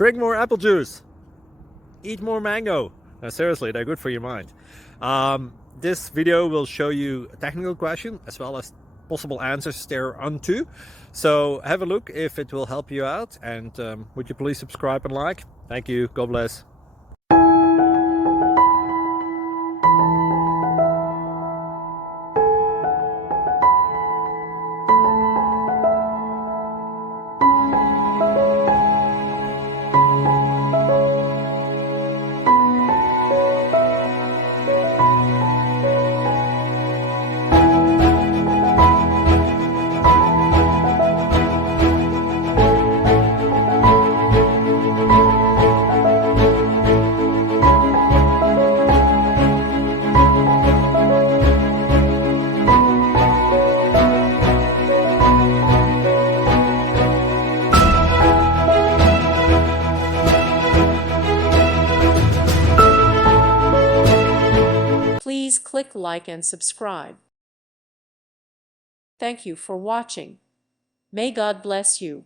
Drink more apple juice. Eat more mango. Seriously, they're good for your mind. This video will show you a technical question as well as possible answers thereunto. So have a look if it will help you out, and would you please subscribe and like? Thank you. God bless. Please click like and subscribe. Thank you for watching. May God bless you.